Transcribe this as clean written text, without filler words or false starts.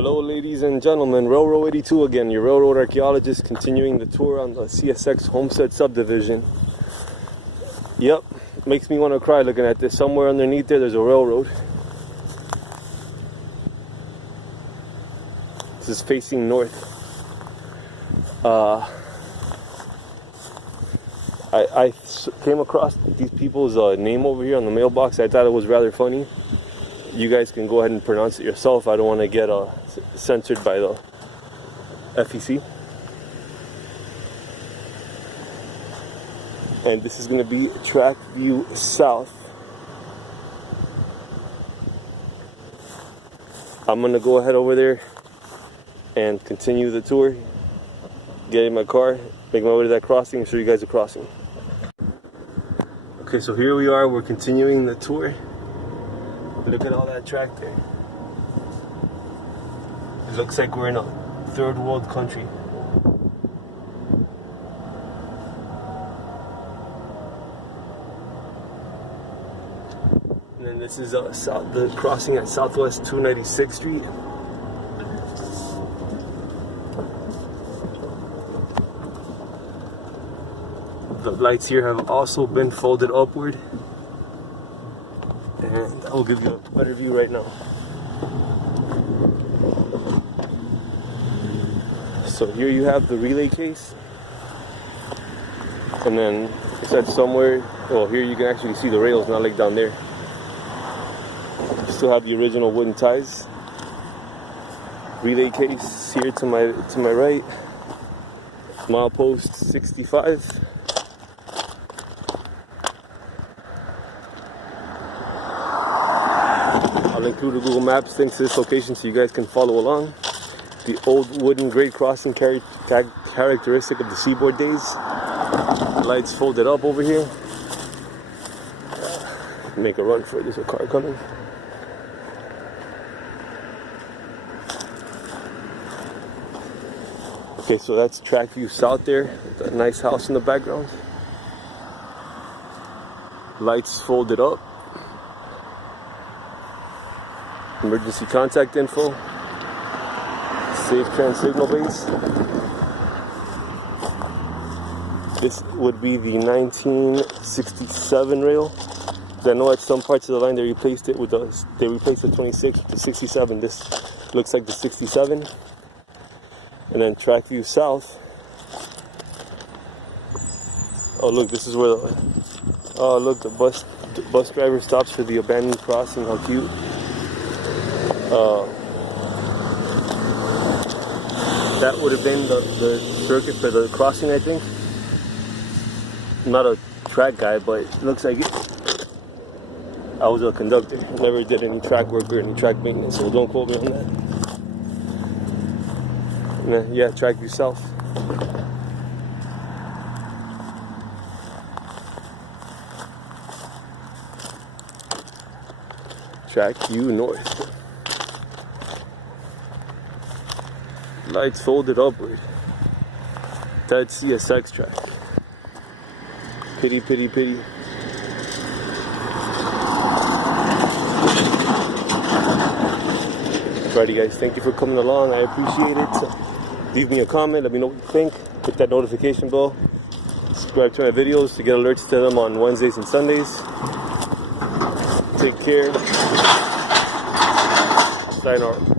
Hello ladies and gentlemen, Railroad 82 again, your railroad archaeologist, continuing the tour on the CSX Homestead Subdivision. Yep, makes me want to cry looking at this. Somewhere underneath there's a railroad. This is facing north. I came across these people's name over here on the mailbox. I thought it was rather funny. You guys can go ahead and pronounce it yourself. I don't want to get censored by the FEC. And this is going to be Track View South. I'm going to go ahead over there and continue the tour. Get in my car, make my way to that crossing, and show you guys the crossing. Okay, so here we are. We're continuing the tour. Look at all that track there. It looks like we're in a third world country. And then this is the crossing at Southwest 296th Street. The lights here have also been folded upward. And I will give you a better view right now. So here you have the relay case. And then it said somewhere, well, here you can actually see the rails, not like down there. Still have the original wooden ties. Relay case here to my right. Milepost 65. I'll include a Google Maps links to this location so you guys can follow along. The old wooden grade crossing characteristic of the Seaboard days. The lights folded up over here. Make a run for it. There's a car coming. Okay, so that's Track View South there. That nice house in the background. Lights folded up. Emergency contact info. Safe trans signal base. This would be the 1967 rail. I know at some parts of the line they replaced it with the 26 with the 67. This looks like the 67. And then Track View South. Oh look, this is where the bus driver stops for the abandoned crossing. How cute. That would have been the circuit for the crossing, I think. I'm not a track guy, but it looks like it. I was a conductor. Never did any track work or any track maintenance, so don't quote me on that. And then, yeah, Track View South. Track View North. Lights folded upward. That's CSX track. Pity, pity, pity. Alrighty guys, thank you for coming along. I appreciate it. Leave me a comment, let me know what you think. Hit that notification bell. Subscribe to my videos to get alerts to them on Wednesdays and Sundays. Take care. Sign out.